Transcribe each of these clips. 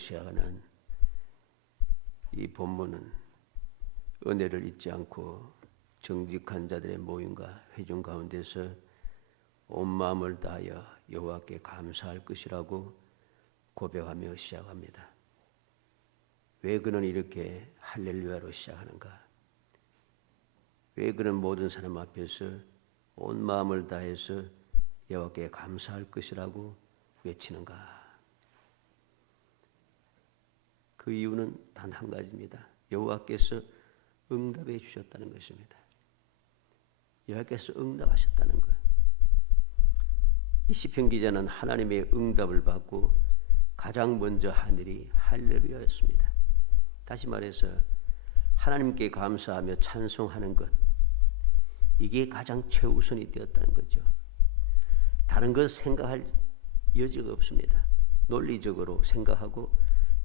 시작하는 이 본문은 은혜를 잊지 않고 정직한 자들의 모임과 회중 가운데서 온 마음을 다하여 여호와께 감사할 것이라고 고백하며 시작합니다. 왜 그는 이렇게 할렐루야로 시작하는가? 왜 그는 모든 사람 앞에서 온 마음을 다해서 여호와께 감사할 것이라고 외치는가? 그 이유는 단 한 가지입니다. 여호와께서 응답해 주셨다는 것입니다. 여호와께서 응답하셨다는 것. 이 시편 기자는 하나님의 응답을 받고 가장 먼저 한 일이 할렐루야였습니다. 다시 말해서 하나님께 감사하며 찬송하는 것, 이게 가장 최우선이 되었다는 거죠. 다른 것 생각할 여지가 없습니다. 논리적으로 생각하고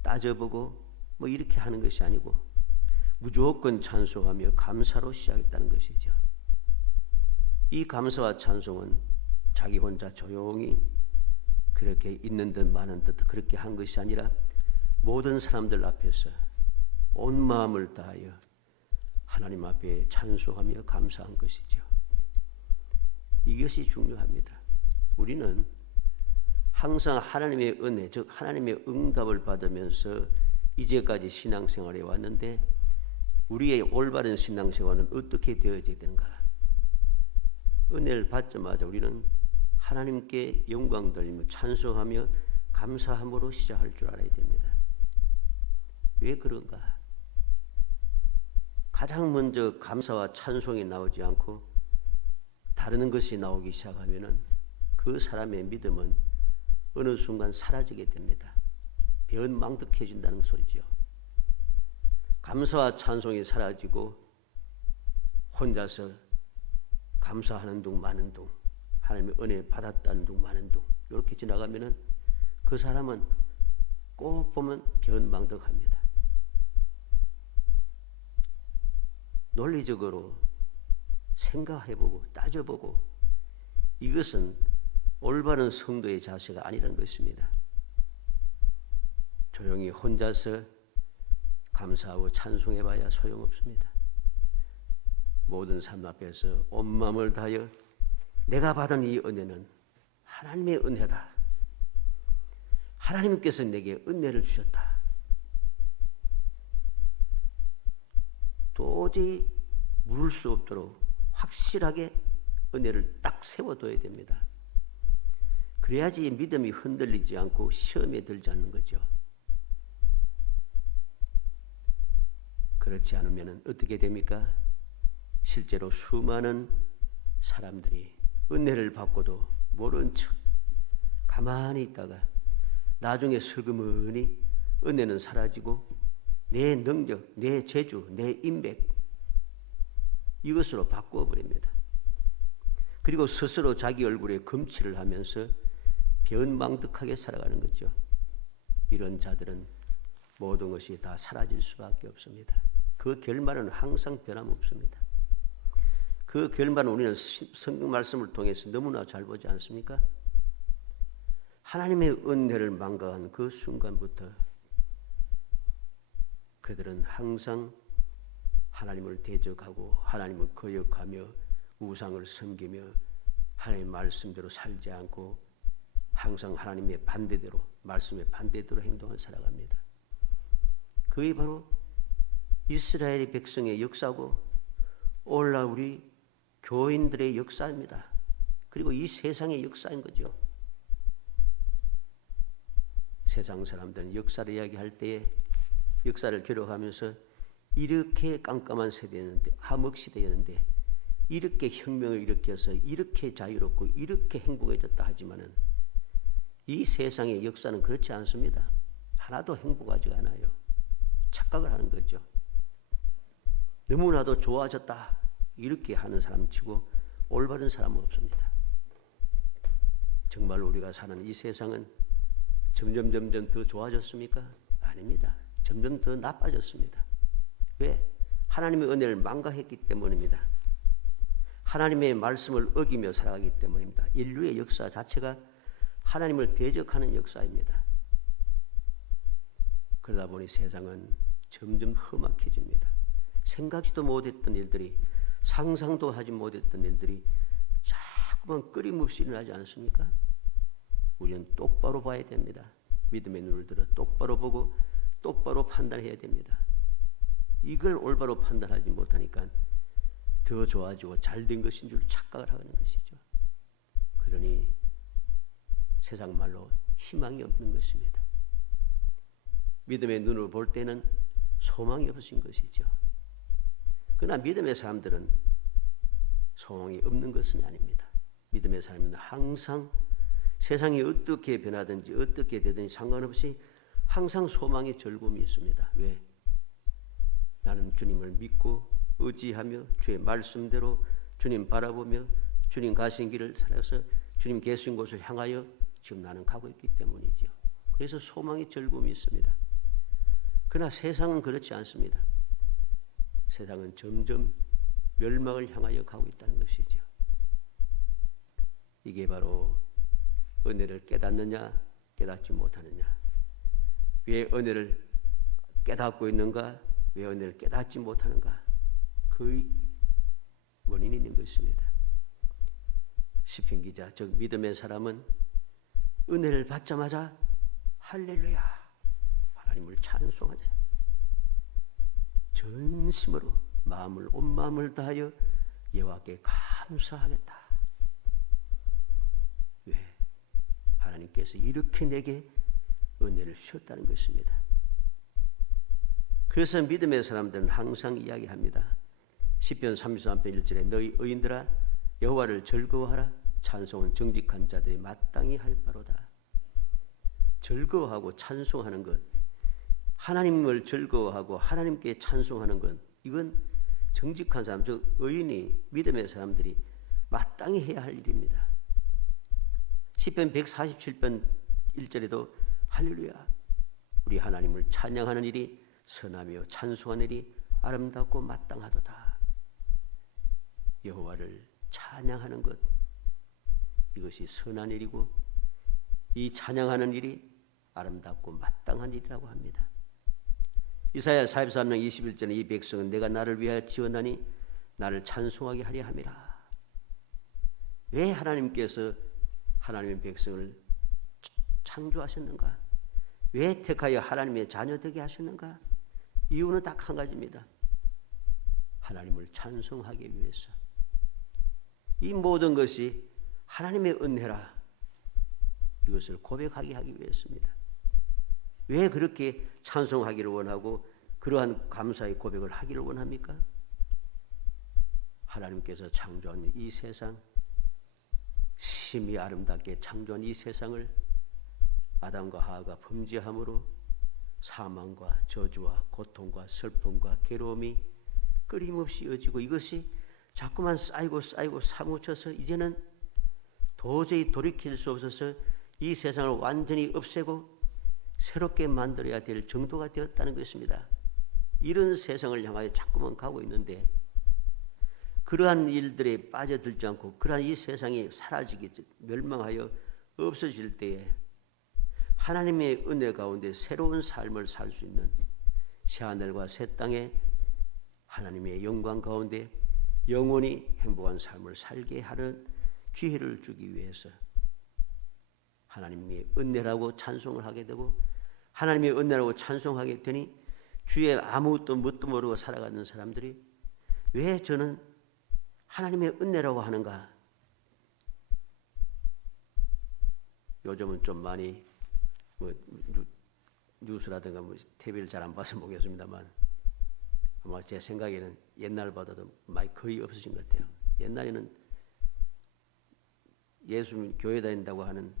따져보고 뭐 이렇게 하는 것이 아니고 무조건 찬송하며 감사로 시작했다는 것이죠. 이 감사와 찬송은 자기 혼자 조용히 그렇게 있는 듯 마는 듯 그렇게 한 것이 아니라 모든 사람들 앞에서 온 마음을 다하여 하나님 앞에 찬송하며 감사한 것이죠. 이것이 중요합니다. 우리는 항상 하나님의 은혜, 즉 하나님의 응답을 받으면서 이제까지 신앙생활에 왔는데 우리의 올바른 신앙생활은 어떻게 되어져야 되는가? 은혜를 받자마자 우리는 하나님께 영광 돌리며 찬송하며 감사함으로 시작할 줄 알아야 됩니다. 왜 그런가? 가장 먼저 감사와 찬송이 나오지 않고 다른 것이 나오기 시작하면은 그 사람의 믿음은 어느 순간 사라지게 됩니다. 변망덕해진다는 소리죠. 감사와 찬송이 사라지고 혼자서 감사하는 둥 마는 둥, 하나님의 은혜 받았다는 둥 마는 둥, 이렇게 지나가면은 그 사람은 꼭 보면 변망덕합니다. 논리적으로 생각해보고 따져보고 이것은 올바른 성도의 자세가 아니라는 것입니다. 조용히 혼자서 감사하고 찬송해봐야 소용없습니다. 모든 삶 앞에서 온 마음을 다하여 내가 받은 이 은혜는 하나님의 은혜다. 하나님께서 내게 은혜를 주셨다. 도저히 물을 수 없도록 확실하게 은혜를 딱 세워둬야 됩니다. 그래야지 믿음이 흔들리지 않고 시험에 들지 않는 거죠. 그렇지 않으면 어떻게 됩니까? 실제로 수많은 사람들이 은혜를 받고도 모른 척 가만히 있다가 나중에 슬그머니 은혜는 사라지고 내 능력, 내 재주, 내 인맥 이것으로 바꾸어 버립니다. 그리고 스스로 자기 얼굴에 금칠을 하면서 변망덕하게 살아가는 거죠. 이런 자들은 모든 것이 다 사라질 수밖에 없습니다. 그 결말은 항상 변함없습니다. 그 결말은 우리는 성경 말씀을 통해서 너무나 잘 보지 않습니까? 하나님의 은혜를 망각한 그 순간부터 그들은 항상 하나님을 대적하고 하나님을 거역하며 우상을 섬기며 하나님의 말씀대로 살지 않고 항상 하나님의 반대대로 말씀의 반대대로 행동을 살아갑니다. 그게 바로 이스라엘 백성의 역사고 오늘날 우리 교인들의 역사입니다. 그리고 이 세상의 역사인 거죠. 세상 사람들은 역사를 이야기할 때에 역사를 기록하면서 이렇게 깜깜한 세대였는데 암흑시대였는데 이렇게 혁명을 일으켜서 이렇게 자유롭고 이렇게 행복해졌다 하지만은 이 세상의 역사는 그렇지 않습니다. 하나도 행복하지 않아요. 착각을 하는 거죠. 너무나도 좋아졌다 이렇게 하는 사람 치고 올바른 사람은 없습니다. 정말 우리가 사는 이 세상은 점점 더 좋아졌습니까? 아닙니다. 점점 더 나빠졌습니다. 왜? 하나님의 은혜를 망각했기 때문입니다. 하나님의 말씀을 어기며 살아가기 때문입니다. 인류의 역사 자체가 하나님을 대적하는 역사입니다. 그러다 보니 세상은 점점 험악해집니다. 생각지도 못했던 일들이, 상상도 하지 못했던 일들이 자꾸만 끊임없이 일어나지 않습니까? 우리는 똑바로 봐야 됩니다. 믿음의 눈을 들어 똑바로 보고 똑바로 판단해야 됩니다. 이걸 올바로 판단하지 못하니까 더 좋아지고 잘된 것인 줄 착각을 하는 것이죠. 그러니 세상 말로 희망이 없는 것입니다. 믿음의 눈으로 볼 때는 소망이 없으신 것이죠. 그러나 믿음의 사람들은 소망이 없는 것은 아닙니다. 믿음의 사람은 항상 세상이 어떻게 변하든지 어떻게 되든지 상관없이 항상 소망의 즐거움이 있습니다. 왜? 나는 주님을 믿고 의지하며 주의 말씀대로 주님 바라보며 주님 가신 길을 살아서 주님 계신 곳을 향하여 지금 나는 가고 있기 때문이죠. 그래서 소망의 즐거움이 있습니다. 그러나 세상은 그렇지 않습니다. 세상은 점점 멸망을 향하여 가고 있다는 것이죠. 이게 바로 은혜를 깨닫느냐 깨닫지 못하느냐. 왜 은혜를 깨닫고 있는가, 왜 은혜를 깨닫지 못하는가, 그 원인이 있는 것입니다. 시편 기자, 즉 믿음의 사람은 은혜를 받자마자 할렐루야 하나님을 찬송하자, 전심으로 마음을 온 마음을 다하여 여호와께 감사하겠다. 왜? 하나님께서 이렇게 내게 은혜를 주셨다는 것입니다. 그래서 믿음의 사람들은 항상 이야기합니다. 시편 33편 1절에 너희 의인들아 여호와를 즐거워하라. 찬송은 정직한 자들이 마땅히 할 바로다. 즐거워하고 찬송하는 것, 하나님을 즐거워하고 하나님께 찬송하는 것, 이건 정직한 사람, 즉 의인이, 믿음의 사람들이 마땅히 해야 할 일입니다. 시편 147편 1절에도 할렐루야, 우리 하나님을 찬양하는 일이 선하며 찬송하는 일이 아름답고 마땅하도다. 여호와를 찬양하는 것, 이것이 선한 일이고 이 찬양하는 일이 아름답고 마땅한 일이라고 합니다. 이사야 43장 21절에 이 백성은 내가 나를 위하여 지었나니 나를 찬송하게 하려 함이라. 왜 하나님께서 하나님의 백성을 창조하셨는가? 왜 택하여 하나님의 자녀 되게 하셨는가? 이유는 딱 한 가지입니다. 하나님을 찬송하기 위해서. 이 모든 것이 하나님의 은혜라, 이것을 고백하게 하기 위해서입니다. 왜 그렇게 찬송하기를 원하고 그러한 감사의 고백을 하기를 원합니까? 하나님께서 창조한 이 세상, 심히 아름답게 창조한 이 세상을 아담과 하와가 범죄함으로 사망과 저주와 고통과 슬픔과 괴로움이 끊임없이 이어지고 이것이 자꾸만 쌓이고 사무쳐서 이제는 도저히 돌이킬 수 없어서 이 세상을 완전히 없애고 새롭게 만들어야 될 정도가 되었다는 것입니다. 이런 세상을 향하여 자꾸만 가고 있는데 그러한 일들에 빠져들지 않고 그러한 이 세상이 사라지기, 멸망하여 없어질 때에 하나님의 은혜 가운데 새로운 삶을 살 수 있는 새하늘과 새 땅에 하나님의 영광 가운데 영원히 행복한 삶을 살게 하는 기회를 주기 위해서 하나님의 은혜라고 찬송을 하게 되고 하나님의 은혜라고 찬송하게 되니 주의 아무것도 뭣도 모르고 살아가는 사람들이 왜 저는 하나님의 은혜라고 하는가? 요즘은 좀 많이 뉴스라든가 TV를 잘 안 봐서 모르겠습니다만 아마 제 생각에는 옛날보다도 많이 거의 없어진 것 같아요. 옛날에는 예수 교회 다닌다고 하는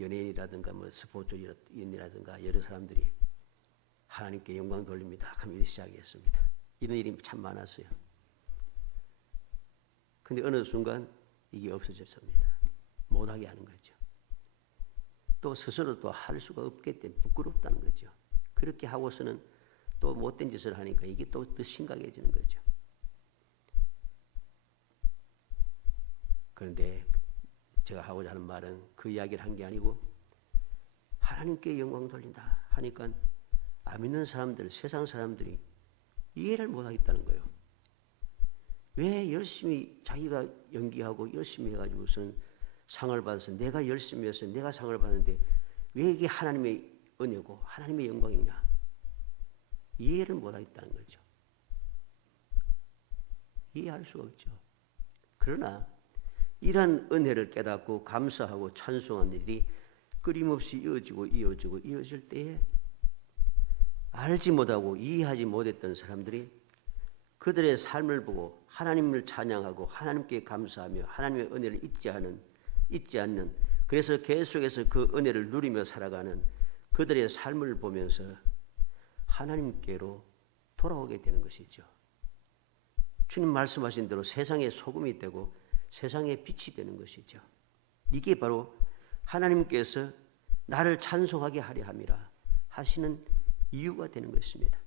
연예인이라든가 스포츠인이라든가 여러 사람들이 하나님께 영광 돌립니다. 그럼 이렇게 시작했습니다. 이런 일이 참 많았어요. 근데 어느 순간 이게 없어졌습니다. 못하게 하는 거죠. 또 스스로 또 할 수가 없기 때문에 부끄럽다는 거죠. 그렇게 하고서는 또 못된 짓을 하니까 이게 또 더 심각해지는 거죠. 그런데 제가 하고자 하는 말은 그 이야기를 한 게 아니고 하나님께 영광 돌린다 하니까 안 믿는 사람들, 세상 사람들이 이해를 못하겠다는 거예요. 왜 열심히 자기가 연기하고 열심히 해가지고선 상을 받아서 내가 열심히 해서 내가 상을 받는데 왜 이게 하나님의 은혜고 하나님의 영광이냐? 이해를 못하겠다는 거죠. 이해할 수가 없죠. 그러나 이러한 은혜를 깨닫고 감사하고 찬송하는 일이 끊임없이 이어질 때에 알지 못하고 이해하지 못했던 사람들이 그들의 삶을 보고 하나님을 찬양하고 하나님께 감사하며 하나님의 은혜를 잊지 않는 그래서 계속해서 그 은혜를 누리며 살아가는 그들의 삶을 보면서 하나님께로 돌아오게 되는 것이죠. 주님 말씀하신 대로 세상의 소금이 되고 세상의 빛이 되는 것이죠. 이게 바로 하나님께서 나를 찬송하게 하려 함이라 하시는 이유가 되는 것입니다.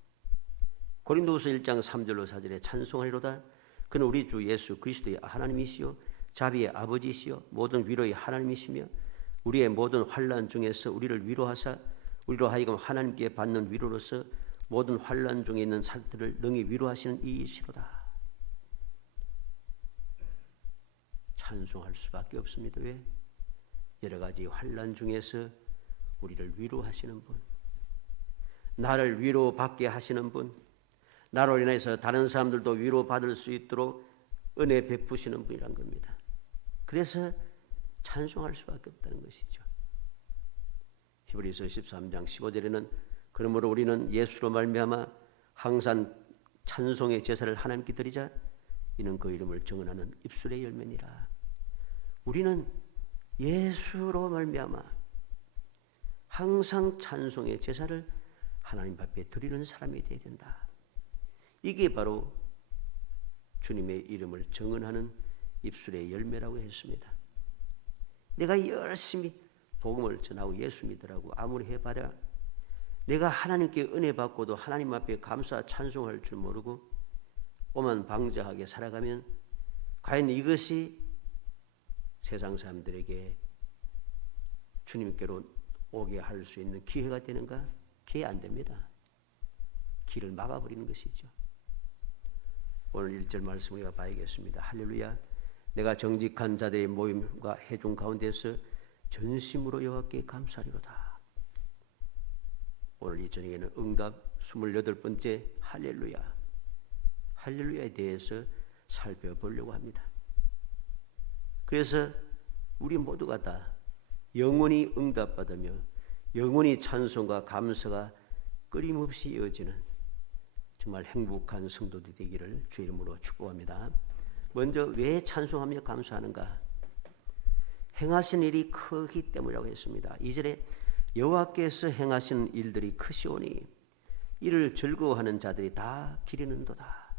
고린도후서 1장 3절로 4절에 찬송하리로다. 그는 우리 주 예수 그리스도의 하나님이시요 자비의 아버지시요 모든 위로의 하나님이시며 우리의 모든 환난 중에서 우리를 위로하사 우리로 하여금 하나님께 받는 위로로서 모든 환난 중에 있는 사람들을 능히 위로하시는 이이시로다. 찬송할 수밖에 없습니다. 왜? 여러 가지 환난 중에서 우리를 위로하시는 분, 나를 위로받게 하시는 분, 나로 인해서 다른 사람들도 위로받을 수 있도록 은혜 베푸시는 분이란 겁니다. 그래서 찬송할 수밖에 없다는 것이죠. 히브리서 13장 15절에는 그러므로 우리는 예수로 말미암아 항상 찬송의 제사를 하나님께 드리자 이는 그 이름을 정언하는 입술의 열매니라. 우리는 예수로 말미암아 항상 찬송의 제사를 하나님 앞에 드리는 사람이 되어야 된다. 이게 바로 주님의 이름을 정언하는 입술의 열매라고 했습니다. 내가 열심히 복음을 전하고 예수 믿으라고 아무리 해봐야 내가 하나님께 은혜 받고도 하나님 앞에 감사 찬송할 줄 모르고 오만 방자하게 살아가면 과연 이것이 세상 사람들에게 주님께로 오게 할 수 있는 기회가 되는가? 기회 안 됩니다. 길을 막아버리는 것이죠. 오늘 1절 말씀 우리가 봐야겠습니다. 할렐루야. 내가 정직한 자들의 모임과 회중 가운데서 전심으로 여호와께 감사하리로다. 오늘 이 저녁에는 응답 28번째 할렐루야. 할렐루야에 대해서 살펴보려고 합니다. 그래서 우리 모두가 다 영원히 응답받으며 영원히 찬송과 감사가 끊임없이 이어지는 정말 행복한 성도들이 되기를 주 이름으로 축복합니다. 먼저 왜 찬송하며 감사하는가? 행하신 일이 크기 때문이라고 했습니다. 2절에 여호와께서 행하신 일들이 크시오니 이를 즐거워하는 자들이 다 기리는도다.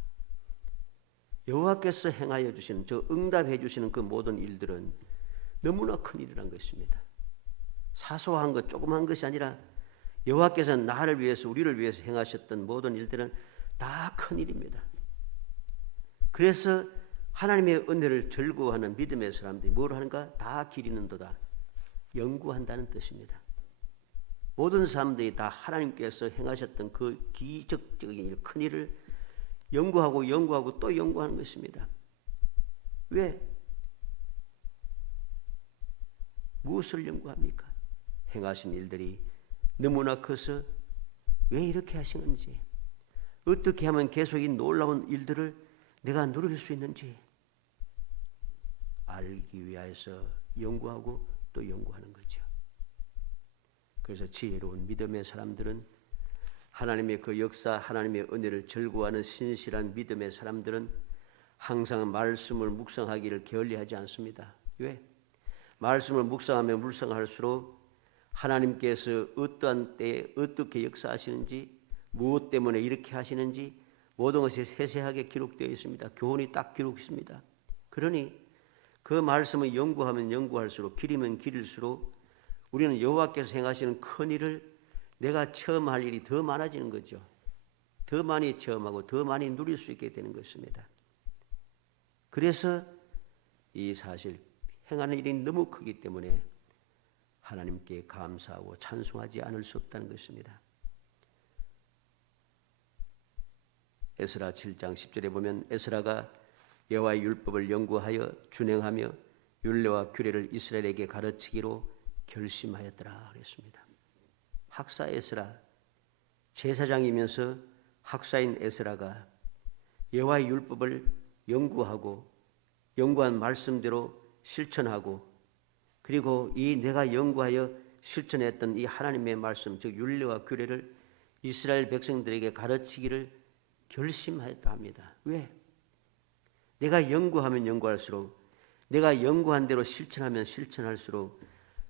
여호와께서 행하여 주시는 저 응답해 주시는 그 모든 일들은 너무나 큰 일이란 것입니다. 사소한 것 조그만 것이 아니라 여호와께서 나를 위해서 우리를 위해서 행하셨던 모든 일들은 다 큰 일입니다. 그래서 하나님의 은혜를 즐거워하는 믿음의 사람들이 뭘 하는가? 다 기리는도다. 연구한다는 뜻입니다. 모든 사람들이 다 하나님께서 행하셨던 그 기적적인 일, 큰 일을 연구하고 또 연구하는 것입니다. 왜? 무엇을 연구합니까? 행하신 일들이 너무나 커서 왜 이렇게 하시는지, 어떻게 하면 계속 이 놀라운 일들을 내가 누릴 수 있는지 알기 위해서 연구하고 또 연구하는 거죠. 그래서 지혜로운 믿음의 사람들은 하나님의 그 역사, 하나님의 은혜를 즐거워하는 신실한 믿음의 사람들은 항상 말씀을 묵상하기를 게을리하지 않습니다. 왜? 말씀을 묵상하면 묵상할수록 하나님께서 어떠한 때에 어떻게 역사하시는지, 무엇 때문에 이렇게 하시는지 모든 것이 세세하게 기록되어 있습니다. 교훈이 딱 기록있습니다. 그러니 그 말씀을 연구하면 연구할수록, 기리면 기릴수록 우리는 여호와께서 행하시는 큰 일을 내가 체험할 일이 더 많아지는 거죠. 더 많이 체험하고 더 많이 누릴 수 있게 되는 것입니다. 그래서 이 사실 행하는 일이 너무 크기 때문에 하나님께 감사하고 찬송하지 않을 수 없다는 것입니다. 에스라 7장 10절에 보면 에스라가 여호와의 율법을 연구하여 준행하며 율례와 규례를 이스라엘에게 가르치기로 결심하였더라 그랬습니다. 학사 에스라, 제사장이면서 학사인 에스라가 여호와의 율법을 연구한 말씀대로 실천하고, 그리고 이 내가 연구하여 실천했던 이 하나님의 말씀, 즉 율례와 규례를 이스라엘 백성들에게 가르치기를 결심하였다 합니다. 왜? 내가 연구하면 연구할수록, 내가 연구한 대로 실천하면 실천할수록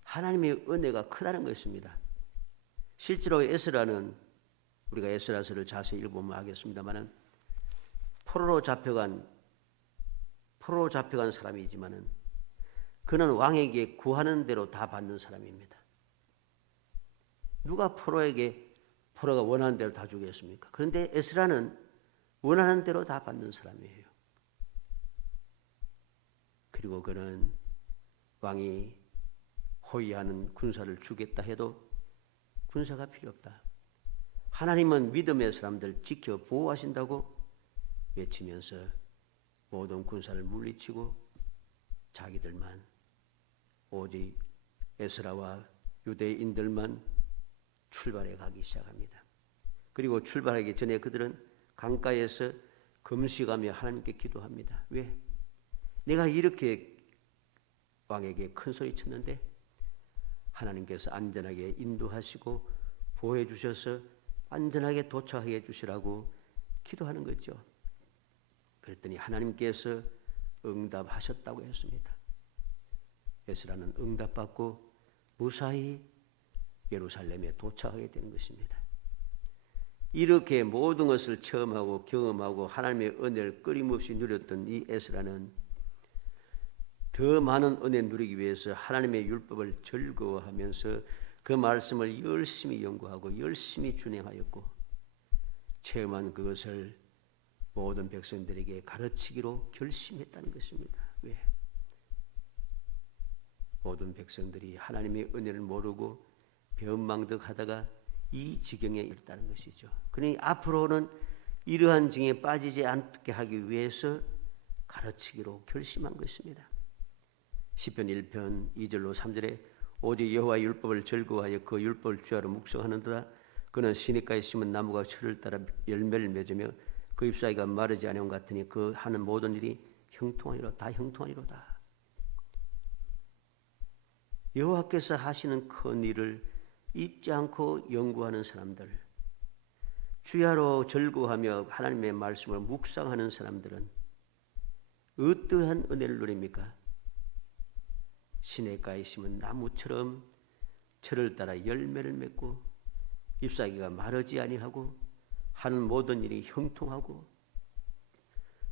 하나님의 은혜가 크다는 것입니다. 실제로 에스라는, 우리가 에스라서를 자세히 읽어보면 알겠습니다마는 포로로 잡혀간 사람이지만은 그는 왕에게 구하는 대로 다 받는 사람입니다. 누가 포로가 원하는 대로 다 주겠습니까? 그런데 에스라는 원하는 대로 다 받는 사람이에요. 그리고 그는 왕이 호위하는 군사를 주겠다 해도 군사가 필요 없다. 하나님은 믿음의 사람들 지켜 보호하신다고 외치면서 모든 군사를 물리치고 자기들만, 오직 에스라와 유대인들만 출발해 가기 시작합니다. 그리고 출발하기 전에 그들은 강가에서 금식하며 하나님께 기도합니다. 왜? 내가 이렇게 왕에게 큰 소리 쳤는데 하나님께서 안전하게 인도하시고 보호해 주셔서 안전하게 도착하게 해주시라고 기도하는 거죠. 그랬더니 하나님께서 응답하셨다고 했습니다. 에스라는 응답받고 무사히 예루살렘에 도착하게 되는 것입니다. 이렇게 모든 것을 체험하고 경험하고 하나님의 은혜를 끊임없이 누렸던 이 에스라는 더 많은 은혜 누리기 위해서 하나님의 율법을 즐거워하면서 그 말씀을 열심히 연구하고 열심히 준행하였고, 체험한 그것을 모든 백성들에게 가르치기로 결심했다는 것입니다. 왜? 모든 백성들이 하나님의 은혜를 모르고 배은망덕하다가 이 지경에 이르다는 것이죠. 그러니 앞으로는 이러한 징에 빠지지 않게 하기 위해서 가르치기로 결심한 것입니다. 시편 1편 2절로 3절에 오직 여호와의 율법을 즐거워하여 그 율법을 주야로 묵상하는도다. 그는 시냇가에 심은 나무가 철을 따라 열매를 맺으며 그 잎사귀가 마르지 아니함 같으니 그 하는 모든 일이 형통하리로다. 형통하리로다. 여호와께서 하시는 큰 일을 잊지 않고 연구하는 사람들, 주야로 즐거워하며 하나님의 말씀을 묵상하는 사람들은 어떠한 은혜를 누립니까? 시냇가에 심은 나무처럼 철을 따라 열매를 맺고 잎사귀가 마르지 아니하고 하는 모든 일이 형통하고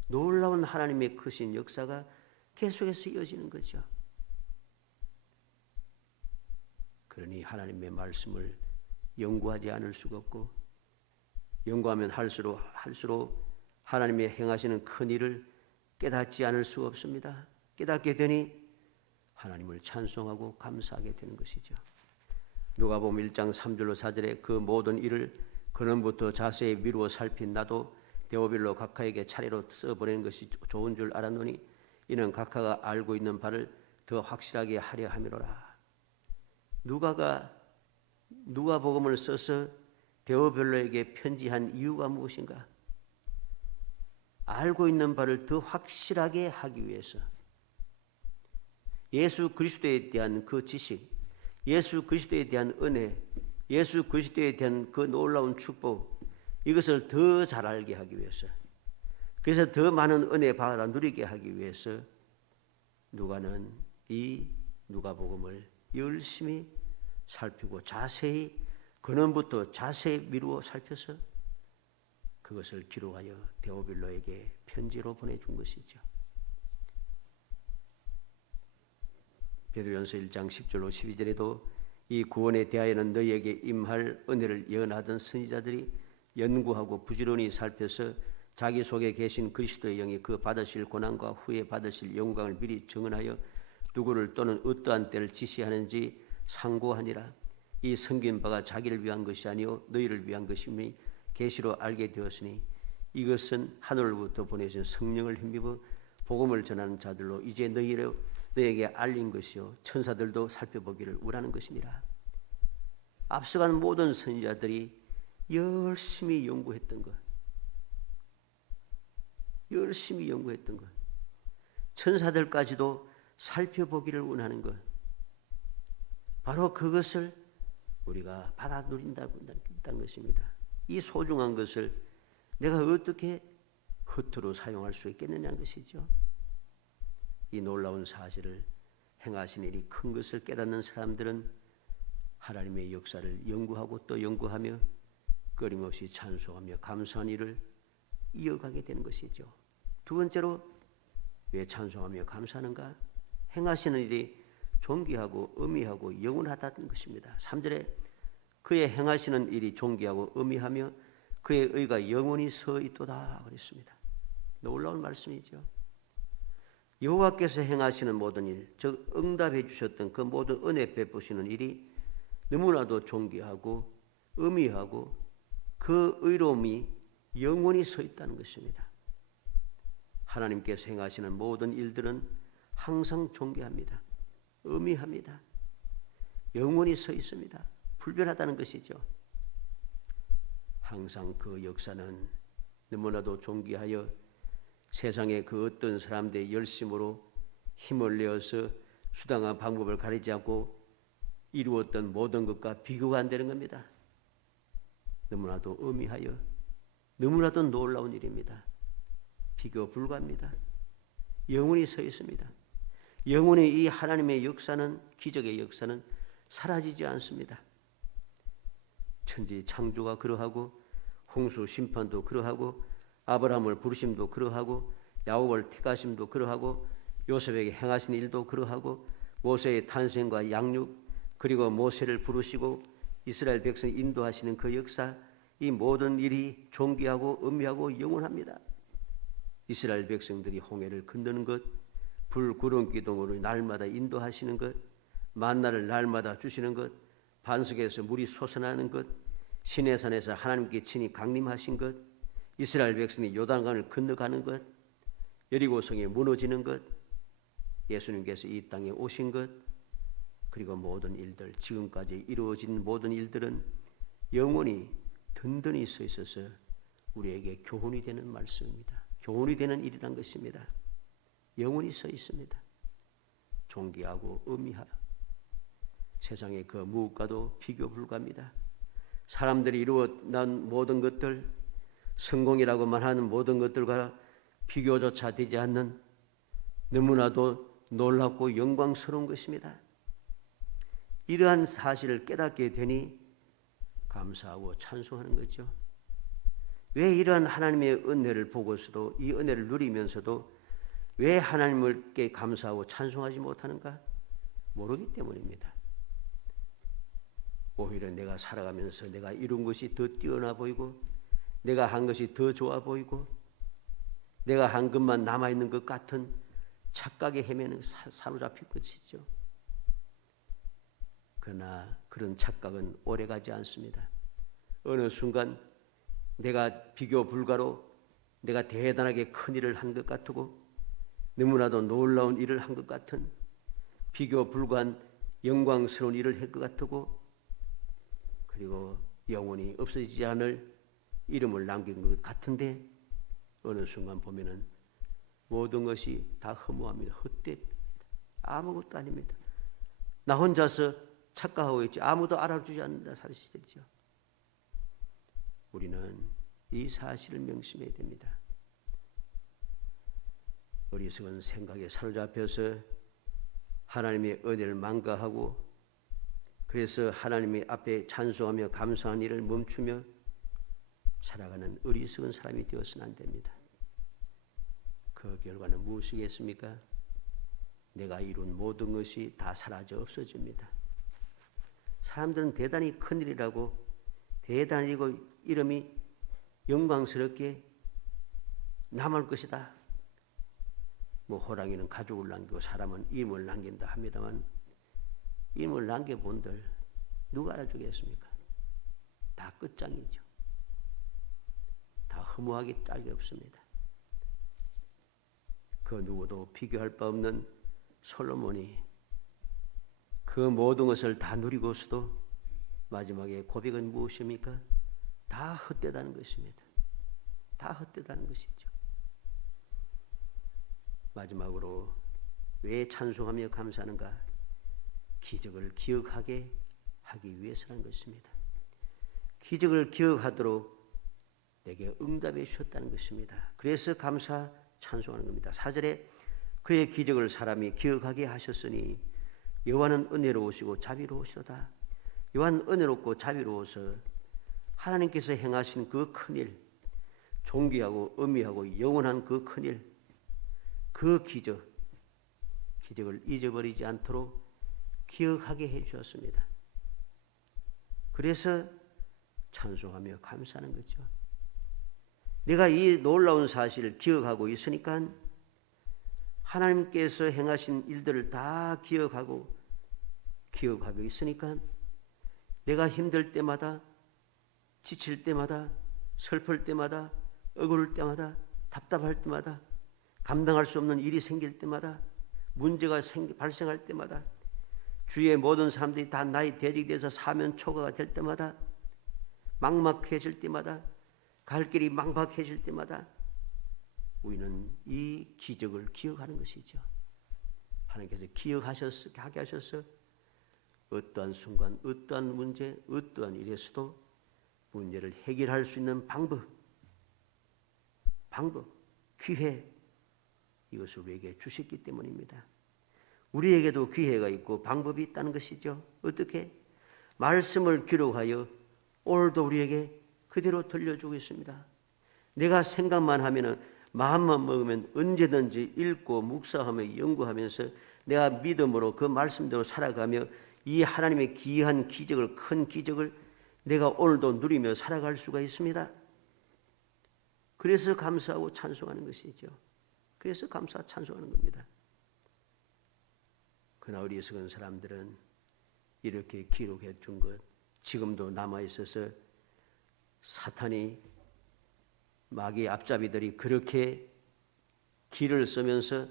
놀라운 하나님의 크신 역사가 계속해서 이어지는 거죠. 그러니 하나님의 말씀을 연구하지 않을 수가 없고, 연구하면 할수록 하나님의 행하시는 큰 일을 깨닫지 않을 수가 없습니다. 깨닫게 되니 하나님을 찬송하고 감사하게 되는 것이죠. 누가복음 1장 3절로 4절에 그 모든 일을 그놈부터 자세히 미루어 살핀 나도 데오빌로 각하에게 차례로 써보내는 것이 좋은 줄 알았노니 이는 각하가 알고 있는 바를 더 확실하게 하려 함이로라. 누가복음을 써서 데오빌로에게 편지한 이유가 무엇인가? 알고 있는 바를 더 확실하게 하기 위해서, 예수 그리스도에 대한 그 지식, 예수 그리스도에 대한 은혜, 예수 그리스도에 대한 그 놀라운 축복, 이것을 더 잘 알게 하기 위해서, 그래서 더 많은 은혜 받아 누리게 하기 위해서 누가는 이 누가복음을 열심히 살피고 자세히, 근원부터 자세히 미루어 살펴서 그것을 기록하여 데오빌로에게 편지로 보내준 것이죠. 베드로전서 1장 10절로 12절에도 이 구원에 대하여는 너희에게 임할 은혜를 예언하던 선지자들이 연구하고 부지런히 살펴서 자기 속에 계신 그리스도의 영이 그 받으실 고난과 후에 받으실 영광을 미리 증언하여 누구를 또는 어떠한 때를 지시하는지 상고하니라. 이 섬긴 바가 자기를 위한 것이 아니요 너희를 위한 것이니 계시로 알게 되었으니 이것은 하늘로부터 보내신 성령을 힘입어 복음을 전하는 자들로 이제 너에게 알린 것이요 천사들도 살펴보기를 원하는 것이니라. 앞서간 모든 선지자들이 열심히 연구했던 것, 천사들까지도 살펴보기를 원하는 것, 바로 그것을 우리가 받아 누린다는 것입니다. 이 소중한 것을 내가 어떻게 허투루 사용할 수 있겠느냐는 것이죠. 이 놀라운 사실을 행하신 일이 큰 것을 깨닫는 사람들은 하나님의 역사를 연구하고 또 연구하며 끊임없이 찬송하며 감사한 일을 이어가게 되는 것이죠. 두 번째로 왜 찬송하며 감사하는가? 행하시는 일이 존귀하고 의미하고 영원하다는 것입니다. 3절에 그의 행하시는 일이 존귀하고 의미하며 그의 의가 영원히 서 있도다 그랬습니다. 놀라운 말씀이죠. 여호와께서 행하시는 모든 일, 즉 응답해 주셨던 그 모든 은혜 베푸시는 일이 너무나도 존귀하고 의미하고 그 의로움이 영원히 서 있다는 것입니다. 하나님께서 행하시는 모든 일들은 항상 존귀합니다. 의미합니다. 영원히 서 있습니다. 불변하다는 것이죠. 항상 그 역사는 너무나도 존귀하여 세상의 그 어떤 사람들의 열심으로 힘을 내어서 수단과 방법을 가리지 않고 이루었던 모든 것과 비교가 안 되는 겁니다. 너무나도 의미하여 너무나도 놀라운 일입니다. 비교 불가합니다. 영원히 서 있습니다. 영원히 이 하나님의 역사는, 기적의 역사는 사라지지 않습니다. 천지 창조가 그러하고 홍수 심판도 그러하고 아브라함을 부르심도 그러하고 야곱을 택하심도 그러하고 요셉에게 행하신 일도 그러하고 모세의 탄생과 양육 그리고 모세를 부르시고 이스라엘 백성 인도하시는 그 역사, 이 모든 일이 존귀하고 의미하고 영원합니다. 이스라엘 백성들이 홍해를 건너는 것, 불 구름 기둥으로 날마다 인도하시는 것, 만나를 날마다 주시는 것, 반석에서 물이 솟아나는 것, 시내산에서 하나님께 친히 강림하신 것, 이스라엘 백성이 요단강을 건너가는 것, 여리고성이 무너지는 것, 예수님께서 이 땅에 오신 것, 그리고 모든 일들, 지금까지 이루어진 모든 일들은 영원히 든든히 서 있어서 우리에게 교훈이 되는 말씀입니다. 교훈이 되는 일이란 것입니다. 영원히 서 있습니다. 존귀하고 의미하여 세상의 그 무엇과도 비교 불가합니다. 사람들이 이루어난 모든 것들, 성공이라고만 하는 모든 것들과 비교조차 되지 않는 너무나도 놀랍고 영광스러운 것입니다. 이러한 사실을 깨닫게 되니 감사하고 찬송하는 거죠. 왜 이러한 하나님의 은혜를 보고서도 이 은혜를 누리면서도 왜 하나님께 감사하고 찬송하지 못하는가? 모르기 때문입니다. 오히려 내가 살아가면서 내가 이룬 것이 더 뛰어나 보이고 내가 한 것이 더 좋아 보이고 내가 한 것만 남아있는 것 같은 착각에 헤매는 사로잡힐 것이죠. 그러나 그런 착각은 오래가지 않습니다. 어느 순간 내가 비교 불가로 내가 대단하게 큰 일을 한 것 같고 너무나도 놀라운 일을 한 것 같은 비교 불가한 영광스러운 일을 할 것 같고 그리고 영원히 없어지지 않을 이름을 남긴 것 같은데 어느 순간 보면은 모든 것이 다 허무합니다. 헛되입니다. 아무것도 아닙니다. 나 혼자서 착각하고 있지 아무도 알아주지 않는다 사실이죠. 우리는 이 사실을 명심해야 됩니다. 어리석은 생각에 사로잡혀서 하나님의 은혜를 망가하고 그래서 하나님의 앞에 찬송하며 감사한 일을 멈추며 살아가는 어리석은 사람이 되어서는 안 됩니다. 그 결과는 무엇이겠습니까? 내가 이룬 모든 것이 다 사라져 없어집니다. 사람들은 대단히 큰일이라고 대단히 이름이 영광스럽게 남을 것이다. 뭐 호랑이는 가죽을 남기고 사람은 임을 남긴다 합니다만 임을 남겨본들 누가 알아주겠습니까? 다 끝장이죠. 다 허무하기 짝이 없습니다. 그 누구도 비교할 바 없는 솔로몬이 그 모든 것을 다 누리고서도 마지막에 고백은 무엇입니까? 다 헛되다는 것입니다. 다 헛되다는 것이죠. 마지막으로 왜 찬송하며 감사하는가? 기적을 기억하게 하기 위해서라는 것입니다. 기적을 기억하도록 내게 응답해 주셨다는 것입니다. 그래서 감사 찬송하는 겁니다. 4절에 그의 기적을 사람이 기억하게 하셨으니 여호와는 은혜로우시고 자비로우시도다. 여호와는 은혜롭고 자비로워서 하나님께서 행하신 그 큰일, 존귀하고 의미하고 영원한 그 큰일, 그 기적을 잊어버리지 않도록 기억하게 해 주셨습니다. 그래서 찬송하며 감사하는 거죠. 내가 이 놀라운 사실을 기억하고 있으니까 하나님께서 행하신 일들을 다 기억하고 있으니까 내가 힘들 때마다, 지칠 때마다, 슬플 때마다, 억울할 때마다, 답답할 때마다, 감당할 수 없는 일이 생길 때마다, 문제가 발생할 때마다, 주위의 모든 사람들이 다 나의 대적이 돼서 사면초가가 될 때마다, 막막해질 때마다, 갈 길이 막막해질 때마다 우리는 이 기적을 기억하는 것이죠. 하나님께서 기억하게 하셔서 어떠한 순간, 어떠한 문제, 어떠한 일에서도 문제를 해결할 수 있는 방법, 기회, 이것을 우리에게 주셨기 때문입니다. 우리에게도 기회가 있고 방법이 있다는 것이죠. 어떻게? 말씀을 기록하여 오늘도 우리에게 그대로 들려주고 있습니다. 내가 생각만 하면, 마음만 먹으면 언제든지 읽고 묵상하며 연구하면서 내가 믿음으로 그 말씀대로 살아가며 이 하나님의 귀한 기적을, 큰 기적을 내가 오늘도 누리며 살아갈 수가 있습니다. 그래서 감사하고 찬송하는 것이죠. 그래서 감사 찬송하는 겁니다. 그러나 어리석은 사람들은 이렇게 기록해 준 것 지금도 남아 있어서 사탄이, 마귀의 앞잡이들이 그렇게 길을 쓰면서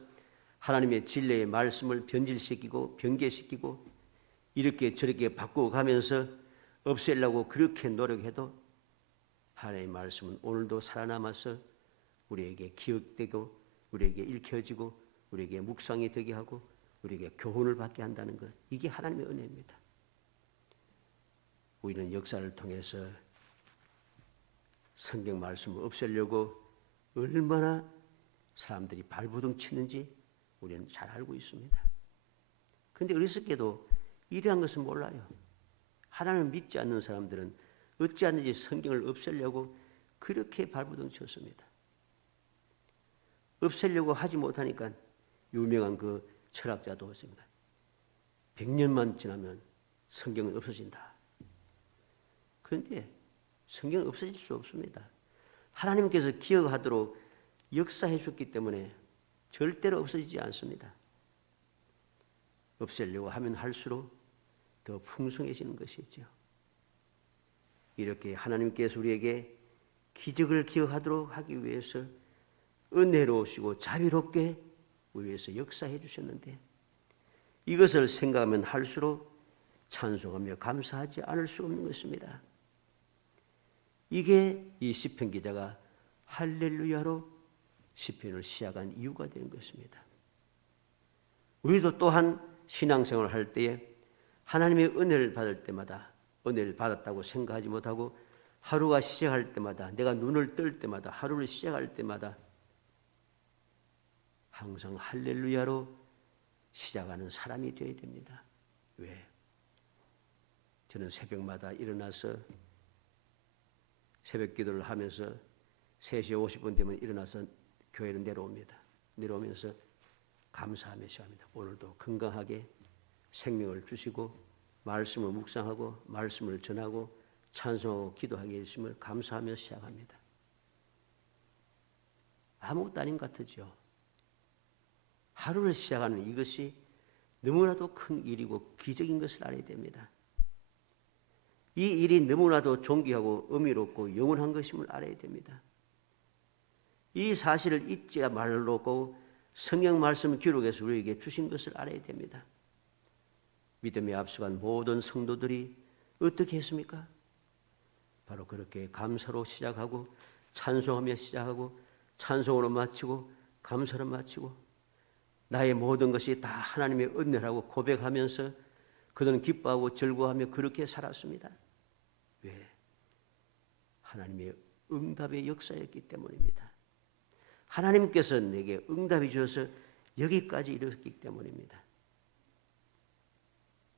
하나님의 진리의 말씀을 변질시키고 변개시키고 이렇게 저렇게 바꾸어가면서 없애려고 그렇게 노력해도 하나님의 말씀은 오늘도 살아남아서 우리에게 기억되고 우리에게 읽혀지고 우리에게 묵상이 되게 하고 우리에게 교훈을 받게 한다는 것, 이게 하나님의 은혜입니다. 우리는 역사를 통해서 성경 말씀을 없애려고 얼마나 사람들이 발부둥 치는지 우리는 잘 알고 있습니다. 그런데 어리석게도 이러한 것은 몰라요. 하나님을 믿지 않는 사람들은 어찌하든지 성경을 없애려고 그렇게 발부둥 쳤습니다. 없애려고 하지 못하니까 유명한 그 철학자도 했습니다. 100년만 지나면 성경은 없어진다. 그런데 성경은 없어질 수 없습니다. 하나님께서 기억하도록 역사해 줬기 때문에 절대로 없어지지 않습니다. 없애려고 하면 할수록 더 풍성해지는 것이죠. 이렇게 하나님께서 우리에게 기적을 기억하도록 하기 위해서 은혜로우시고 자비롭게 우리 위해서 역사해 주셨는데 이것을 생각하면 할수록 찬송하며 감사하지 않을 수 없는 것입니다. 이게 이 시편 기자가 할렐루야로 시편을 시작한 이유가 되는 것입니다. 우리도 또한 신앙생활을 할 때에 하나님의 은혜를 받을 때마다 은혜를 받았다고 생각하지 못하고 하루가 시작할 때마다 내가 눈을 뜰 때마다 하루를 시작할 때마다 항상 할렐루야로 시작하는 사람이 되어야 됩니다. 왜? 저는 새벽마다 일어나서 새벽 기도를 하면서 3시 50분 되면 일어나서 교회로 내려옵니다. 내려오면서 감사하며 시작합니다. 오늘도 건강하게 생명을 주시고 말씀을 묵상하고 말씀을 전하고 찬송하고 기도하게 해주심을 감사하며 시작합니다. 아무것도 아닌 것 같으죠. 하루를 시작하는 이것이 너무나도 큰 일이고 기적인 것을 알아야 됩니다. 이 일이 너무나도 존귀하고 의미롭고 영원한 것임을 알아야 됩니다. 이 사실을 잊지 말고 성경 말씀 기록에서 우리에게 주신 것을 알아야 됩니다. 믿음에 앞서간 모든 성도들이 어떻게 했습니까? 바로 그렇게 감사로 시작하고 찬송하며 시작하고 찬송으로 마치고 감사로 마치고 나의 모든 것이 다 하나님의 은혜라고 고백하면서 그들은 기뻐하고 즐거워하며 그렇게 살았습니다. 왜? 하나님의 응답의 역사였기 때문입니다. 하나님께서 내게 응답해 주셔서 여기까지 이르렀기 때문입니다.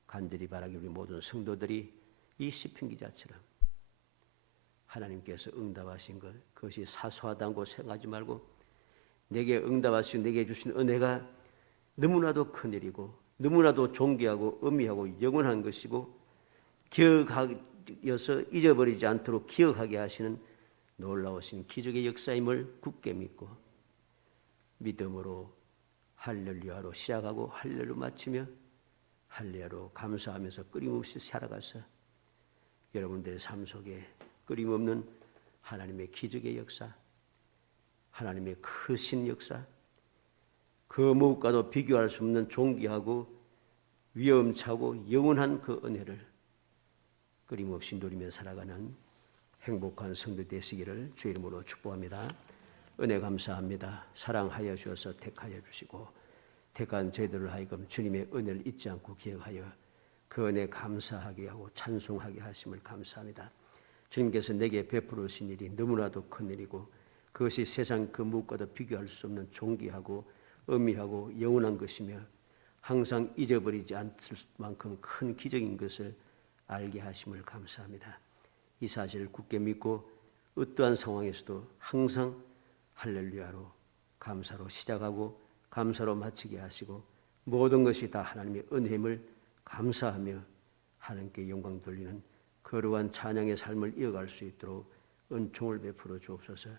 간절히 바라기 우리 모든 성도들이 이 시편 기자처럼 하나님께서 응답하신 것, 그것이 사소하다고 생각하지 말고 내게 응답하시고 내게 주신 은혜가 너무나도 큰일이고 너무나도 존귀하고 의미하고 영원한 것이고 기억하여서 잊어버리지 않도록 기억하게 하시는 놀라우신 기적의 역사임을 굳게 믿고 믿음으로 할렐루야로 시작하고 할렐루야 마치며 할렐루야로 감사하면서 끊임없이 살아가서 여러분들의 삶 속에 끊임없는 하나님의 기적의 역사, 하나님의 크신 역사, 그 무엇과도 비교할 수 없는 존귀하고 위엄차고 영원한 그 은혜를 끊임없이 누리며 살아가는 행복한 성도 되시기를 주의 이름으로 축복합니다. 은혜 감사합니다. 사랑하여 주셔서 택하여 주시고 택한 저희들을 하여금 주님의 은혜를 잊지 않고 기억하여 그 은혜 감사하게 하고 찬송하게 하심을 감사합니다. 주님께서 내게 베풀으신 일이 너무나도 큰 일이고 그것이 세상 그 무엇과도 비교할 수 없는 존귀하고 의미하고 영원한 것이며 항상 잊어버리지 않을 만큼 큰 기적인 것을 알게 하심을 감사합니다. 이 사실을 굳게 믿고 어떠한 상황에서도 항상 할렐루야로 감사로 시작하고 감사로 마치게 하시고 모든 것이 다 하나님의 은혜임을 감사하며 하나님께 영광 돌리는 거룩한 찬양의 삶을 이어갈 수 있도록 은총을 베풀어 주옵소서.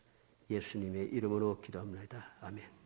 예수님의 이름으로 기도합니다. 아멘.